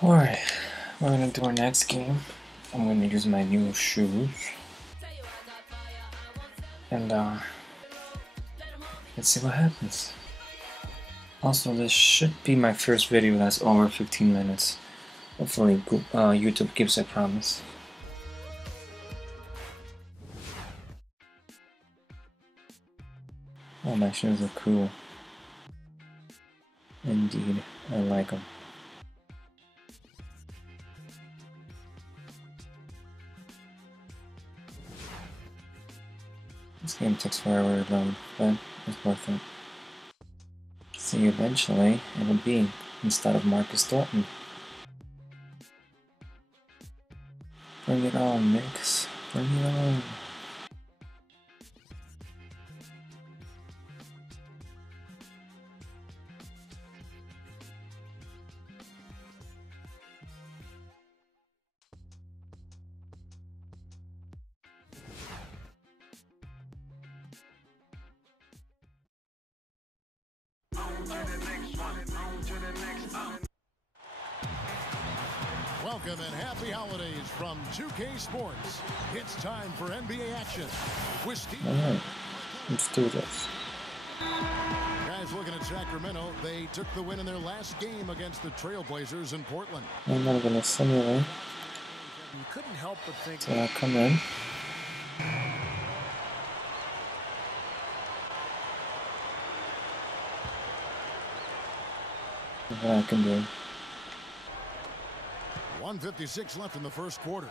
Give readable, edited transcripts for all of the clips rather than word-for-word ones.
Alright, we're gonna do our next game. I'm gonna use my new shoes. And let's see what happens. Also, this should be my first video that's over 15 minutes. Hopefully YouTube gives a promise. Oh, my shoes are cool. Indeed, I like them. This game takes forever to load, but it's worth it. See, eventually it'll be instead of Marcus Thornton. Bring it on, Knicks. Bring it on. Welcome and happy holidays from 2K Sports. It's time for NBA action. Alright, let's do this. Guys, looking at Sacramento, they took the win in their last game against the Trailblazers in Portland. I'm not gonna simulate. You couldn't help but think. So I'll come in. What I can do. 1:56 left in the first quarter.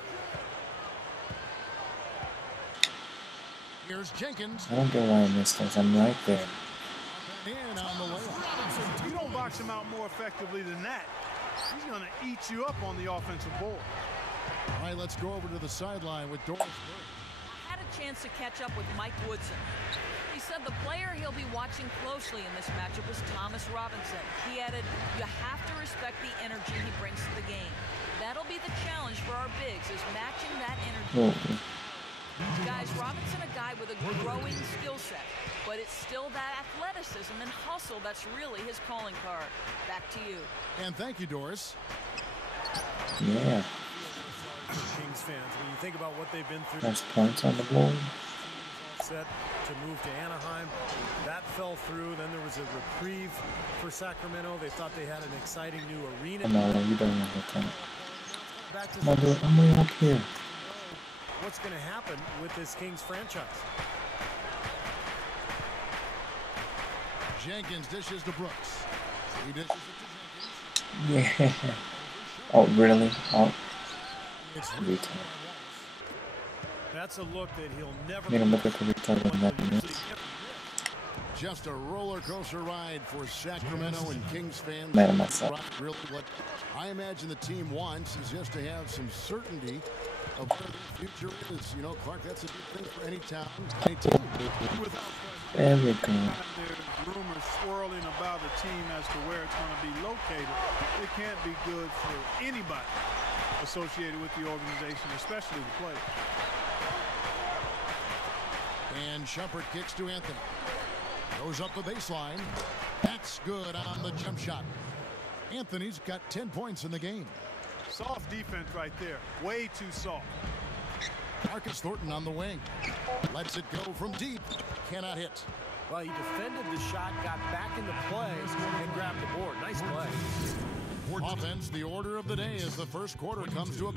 Here's Jenkins. I don't get why I missed this. I'm right there. In on the layup. You don't box him out more effectively than that. He's going to eat you up on the offensive board. All right, let's go over to the sideline with Doris. I had a chance to catch up with Mike Woodson. He said the player he'll be watching closely in this matchup is Thomas Robinson. He added, you have to respect the energy he brings to the game. That'll be the challenge for our bigs, is matching that energy. Guys, Robinson a guy with a growing skill set, but it's still that athleticism and hustle that's really his calling card. Back to you. And thank you, Doris. Yeah. Kings fans, when you think about what they've been through. There's points on the board. Set to move to Anaheim. That fell through. Then there was a reprieve for Sacramento. They thought they had an exciting new arena. No, you don't have the time. Back to I'm way up here. what's going to happen with this Kings franchise. Jenkins dishes to Brooks. He dishes it to Jenkins. Yeah. Oh, really? Oh. It's Retard. That's a look that he'll never. Made him look like a retard in that minute. just a roller coaster ride for Sacramento and Kings fans. Mad at myself. Really, what I imagine the team wants is just to have some certainty of what the future is. You know, Clark, that's a big thing for any town, any team. There we go. There's rumors swirling about the team as to where it's going to be located. It can't be good for anybody associated with the organization, especially the players. And Shumpert kicks to Anthony. Goes up the baseline. That's good on the jump shot. Anthony's got 10 points in the game. Soft defense right there. Way too soft. Marcus Thornton on the wing. Lets it go from deep. Cannot hit. Well, he defended the shot, got back into play, and grabbed the board. Nice play. Offense, the order of the day as the first quarter comes to a...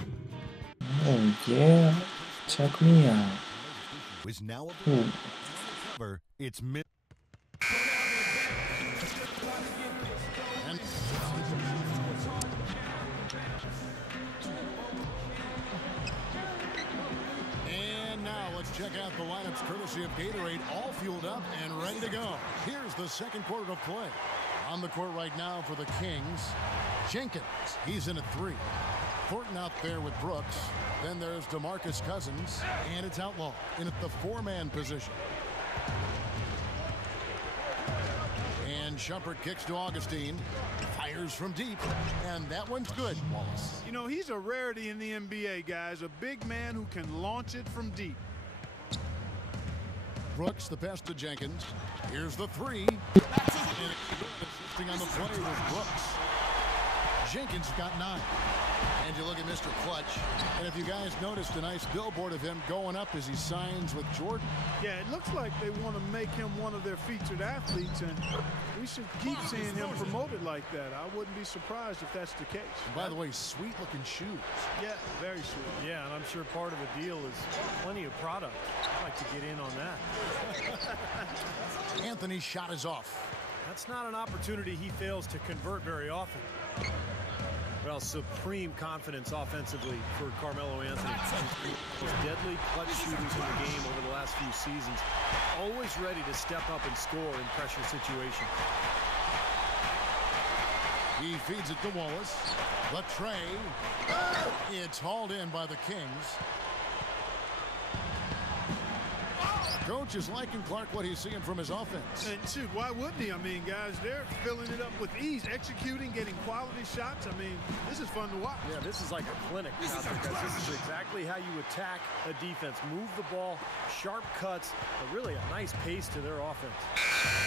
Oh, yeah. Check me out. Is now Ooh. it's mid. And now let's check out the lineups courtesy of Gatorade, all fueled up and ready to go. Here's the second quarter of play. On the court right now for the Kings, Jenkins, he's in at 3. Thornton out there with Brooks. Then there's DeMarcus Cousins, and it's Outlaw in at the 4-man position. And Shumpert kicks to Augustine, fires from deep, and that one's good, Wallace. You know, he's a rarity in the NBA, guys. A big man who can launch it from deep. Brooks, the pass to Jenkins. Here's the 3. Assisting on the play with Brooks. Jenkins got 9. And you look at Mr. Clutch, and if you guys noticed a nice billboard of him going up as he signs with Jordan. Yeah, it looks like they want to make him one of their featured athletes, and we should keep seeing him promoted like that. I wouldn't be surprised if that's the case. And by the way, sweet-looking shoes. Yeah, very sweet. Yeah, and I'm sure part of the deal is plenty of product. I'd like to get in on that. Anthony's shot is off. That's not an opportunity he fails to convert very often. Well, supreme confidence offensively for Carmelo Anthony. Those deadly clutch shooters in the game over the last few seasons. Always ready to step up and score in pressure situations. He feeds it to Wallace. The tray. It's hauled in by the Kings. Coach is liking Clark what he's seeing from his offense. And shoot, why wouldn't he? I mean, guys, they're filling it up with ease, executing, getting quality shots. I mean, this is fun to watch. Yeah, this is like a clinic. This is exactly how you attack a defense. Move the ball, sharp cuts, but really a nice pace to their offense.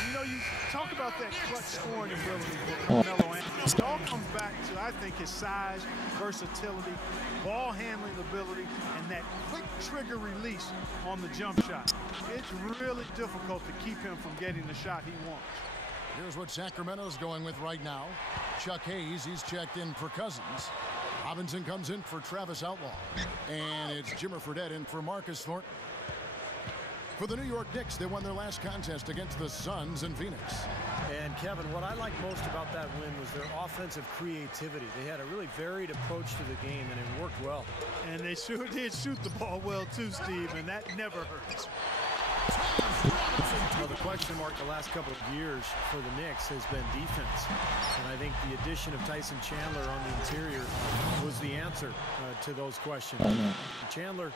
You know, you talk about that clutch scoring ability for Carmelo Anthony. It all comes back to, I think, his size, versatility, ball handling ability, and that quick trigger release on the jump shot. It's really difficult to keep him from getting the shot he wants. Here's what Sacramento's going with right now. Chuck Hayes, he's checked in for Cousins. Robinson comes in for Travis Outlaw. And it's Jimmer Fredette in for Marcus Thornton. For the New York Knicks, they won their last contest against the Suns in Phoenix. And Kevin, what I like most about that win was their offensive creativity. They had a really varied approach to the game, and it worked well. And they sure did shoot the ball well too, Steve, and that never hurts. Well, the question mark the last couple of years for the Knicks has been defense. And I think the addition of Tyson Chandler on the interior was the answer to those questions. Chandler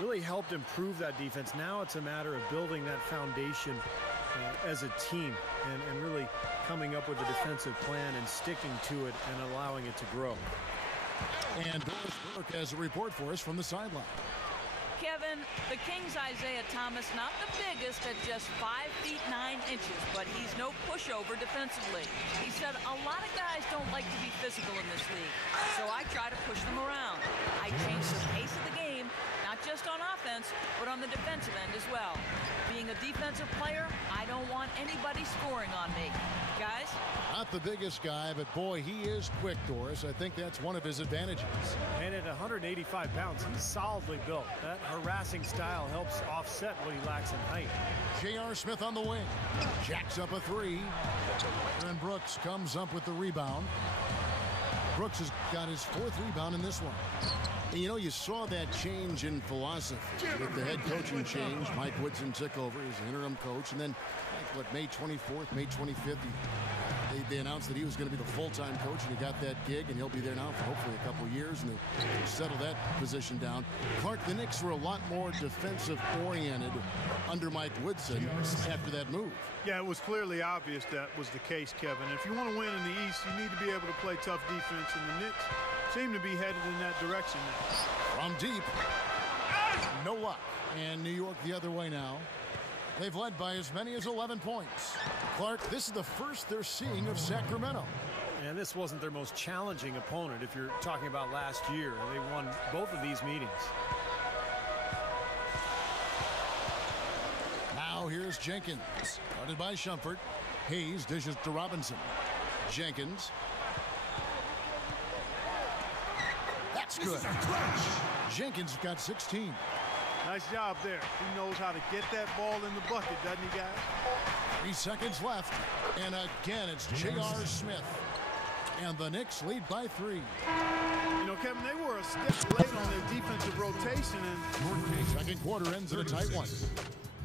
really helped improve that defense. Now it's a matter of building that foundation as a team and really coming up with a defensive plan and sticking to it and allowing it to grow. And Doris Burke has a report for us from the sideline. Kevin, the Kings' Isaiah Thomas, not the biggest at just 5 feet 9 inches, but he's no pushover defensively. He said a lot of guys don't like to be physical in this league, so I try to push them around. I change the pace of the game, not just on offense, but on the defensive end as well. Being a defensive player, I don't want anybody scoring on me. Guys? Not the biggest guy, but boy, he is quick, Doris. I think that's one of his advantages. And at 185 pounds, he's solidly built. That harassing style helps offset what he lacks in height. J.R. Smith on the wing. Jacks up a three. And Brooks comes up with the rebound. Brooks has got his 4th rebound in this one. And you know, you saw that change in philosophy with the head coaching change. Mike Woodson took over as interim coach, and then, like, May 24th, May 25th, they announced that he was going to be the full-time coach, and he got that gig, and he'll be there now for hopefully a couple of years, and they settle that position down. Clark, the Knicks were a lot more defensive-oriented under Mike Woodson after that move. Yeah, it was clearly obvious that was the case, Kevin. If you want to win in the East, you need to be able to play tough defense, and the Knicks seem to be headed in that direction now. From deep. No luck. And New York the other way now. They've led by as many as 11 points. Clark, this is the first they're seeing of Sacramento. And this wasn't their most challenging opponent if you're talking about last year. They won both of these meetings. Now here's Jenkins. Started by Shumpert. Hayes dishes to Robinson. Jenkins. That's good. Jenkins got 16. Nice job there. He knows how to get that ball in the bucket, doesn't he, guys? 3 seconds left. And again, it's J.R. Smith. And the Knicks lead by 3. You know, Kevin, they were a step late on their defensive rotation. And second quarter ends in a tight one.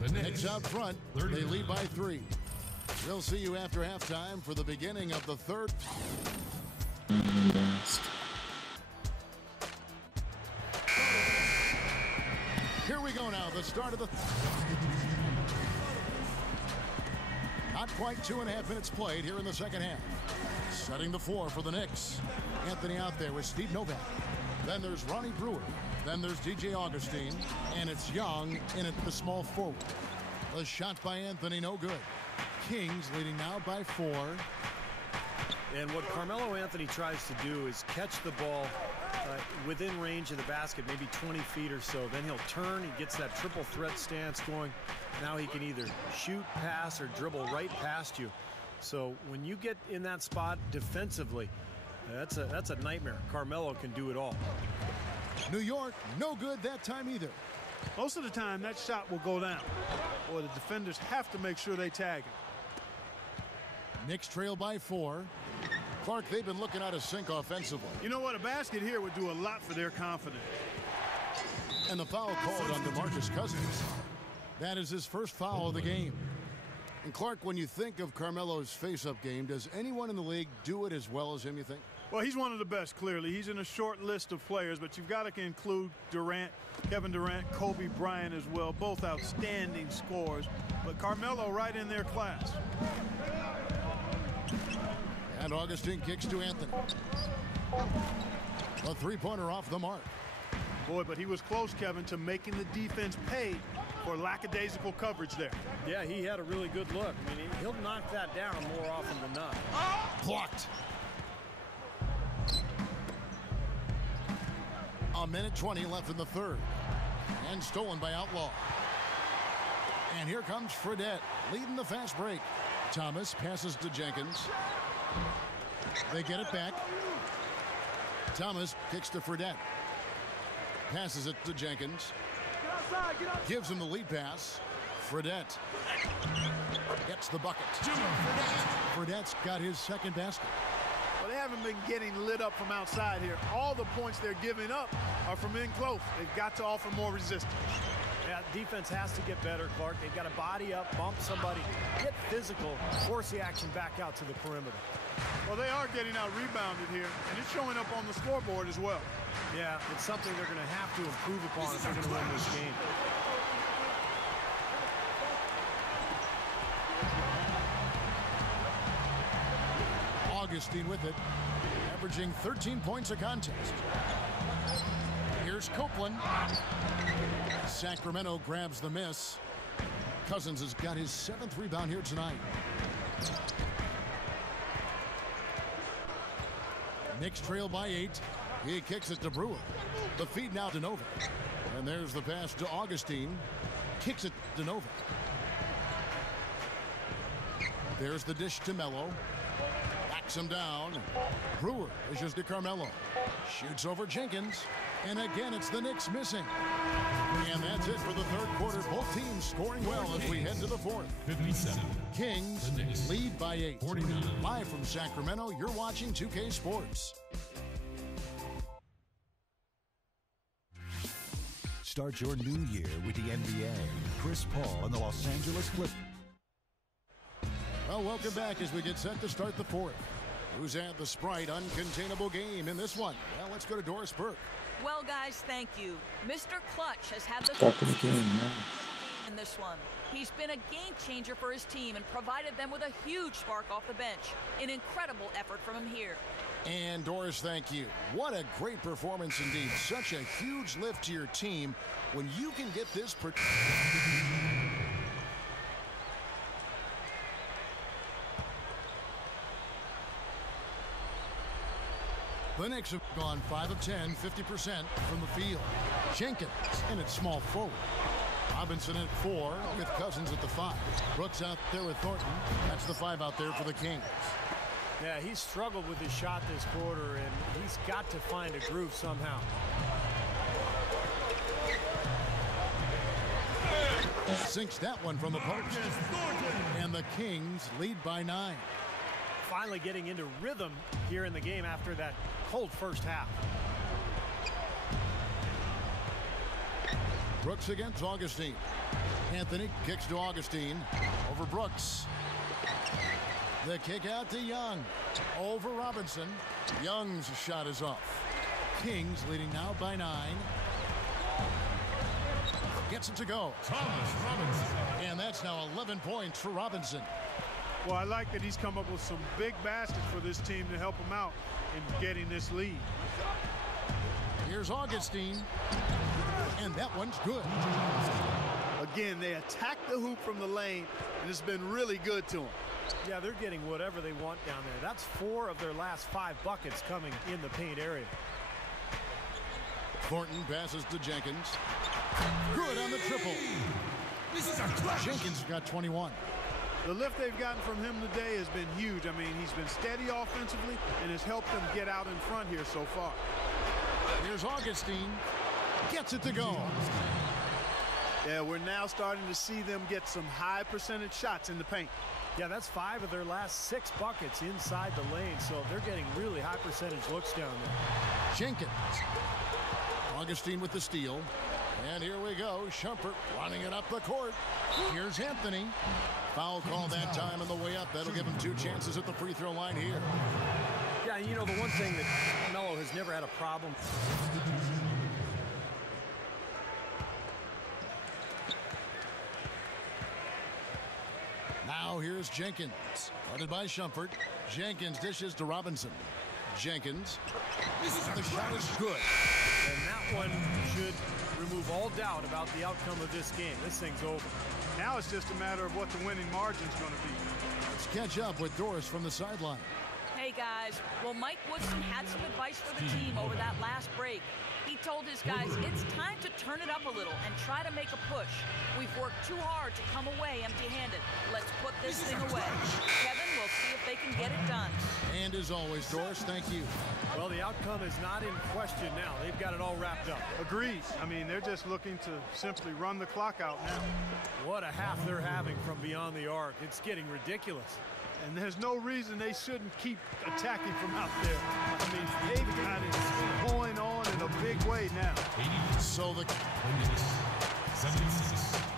The Knicks out front. They lead by 3. We'll see you after halftime for the beginning of the third. Here we go now, the start of the... Not quite 2.5 minutes played here in the second half. Setting the floor for the Knicks. Anthony out there with Steve Novak. Then there's Ronnie Brewer. Then there's DJ Augustine. And it's Young in at the small forward. The shot by Anthony, no good. Kings leading now by 4. And what Carmelo Anthony tries to do is catch the ball within range of the basket, maybe 20 feet or so. Then he'll turn, he gets that triple threat stance going. Now he can either shoot, pass, or dribble right past you. So when you get in that spot defensively, that's a nightmare. Carmelo can do it all. New York, no good that time either. Most of the time, that shot will go down, or the defenders have to make sure they tag him. Knicks trail by 4. Clark, they've been looking out of sync offensively. You know what? A basket here would do a lot for their confidence. And the foul called on DeMarcus Cousins. That is his first foul of the game. And Clark, when you think of Carmelo's face-up game, does anyone in the league do it as well as him, you think? Well, he's one of the best, clearly. He's in a short list of players, but you've got to include Durant, Kevin Durant, Kobe Bryant as well. Both outstanding scorers, but Carmelo right in their class. And Augustine kicks to Anthony. A three-pointer off the mark. Boy, but he was close, Kevin, to making the defense pay for lackadaisical coverage there. Yeah, he had a really good look. I mean, he'll knock that down more often than not. Blocked. A minute 20 left in the third. And stolen by Outlaw. And here comes Fredette, leading the fast break. Thomas passes to Jenkins. They get it back. Thomas kicks to Fredette. Passes it to Jenkins. Gives him the lead pass. Fredette gets the bucket. Fredette's got his second basket. Well, they haven't been getting lit up from outside here. All the points they're giving up are from in close. They've got to offer more resistance. Yeah, defense has to get better, Clark. They've got to body up, bump somebody, get physical, force the action back out to the perimeter. Well, they are getting out rebounded here, and it's showing up on the scoreboard as well. Yeah, it's something they're going to have to improve upon if they're going to win this game. Augustine with it, averaging 13 points a contest. Here's Copeland. Sacramento grabs the miss. Cousins has got his 7th rebound here tonight. Knicks trail by 8. He kicks it to Brewer. The feed now to Nova. And there's the pass to Augustine. Kicks it to Nova. There's the dish to Melo. Backs him down. Brewer dishes to Carmelo. Shoots over Jenkins. And again, it's the Knicks missing. And that's it for the third quarter. Both teams scoring well as we head to the fourth. 57. Kings lead by 8. 49. Live from Sacramento, you're watching 2K Sports. Start your new year with the NBA. Chris Paul and the Los Angeles Clippers. Well, welcome back as we get set to start the fourth. Who's had the Sprite uncontainable game in this one? Well, let's go to Doris Burke. Well, guys, thank you. Mr. Clutch has had the Start the game, man. in this one. He's been a game changer for his team and provided them with a huge spark off the bench. An incredible effort from him here. And Doris, thank you. What a great performance indeed. Such a huge lift to your team when you can get this. The Knicks have gone 5 of 10, 50% from the field. Jenkins in at small forward. Robinson at 4 with Cousins at the 5. Brooks out there with Thornton. That's the 5 out there for the Kings. Yeah, he's struggled with his shot this quarter, and he's got to find a groove somehow. Sinks that one from the post. And the Kings lead by 9. Finally getting into rhythm here in the game after that cold first half. Brooks against Augustine. Anthony kicks to Augustine. Over Brooks. The kick out to Young. Over Robinson. Young's shot is off. Kings leading now by 9. Gets it to go. Thomas Robinson. And that's now 11 points for Robinson. Well, I like that he's come up with some big baskets for this team to help him out in getting this lead. Here's Augustine. And that one's good. Again, they attack the hoop from the lane, and it's been really good to him. Yeah, they're getting whatever they want down there. That's 4 of their last 5 buckets coming in the paint area. Thornton passes to Jenkins. Good on the triple. Jenkins got 21. The lift they've gotten from him today has been huge. I mean, he's been steady offensively and has helped them get out in front here so far. Here's Augustine. Gets it to go. Yeah, we're now starting to see them get some high percentage shots in the paint. Yeah, that's 5 of their last 6 buckets inside the lane, so they're getting really high percentage looks down there. Jenkins. Augustine with the steal. And here we go. Shumpert running it up the court. Here's Anthony. Foul call that time on the way up. That'll give him 2 chances at the free throw line here. Yeah, you know, the one thing that Melo has never had a problem. Now here's Jenkins. Guarded by Shumpert. Jenkins dishes to Robinson. Jenkins. The shot is good. And that one should remove all doubt about the outcome of this game. This thing's over. Now it's just a matter of what the winning margin's going to be. Let's catch up with Doris from the sideline. Hey guys, well, Mike Woodson had some advice for the team over that last break. He told his guys it's time to turn it up a little and try to make a push. We've worked too hard to come away empty-handed. Let's put this thing away. Kevin, we'll see if they can get it done. And as always, Doris, thank you. Well, the outcome is not in question now. They've got it all wrapped up. Agreed. I mean, they're just looking to simply run the clock out now. What a half they're having from beyond the arc. It's getting ridiculous. And there's no reason they shouldn't keep attacking from out there. I mean, they've got it going on in a big way now. So the 76.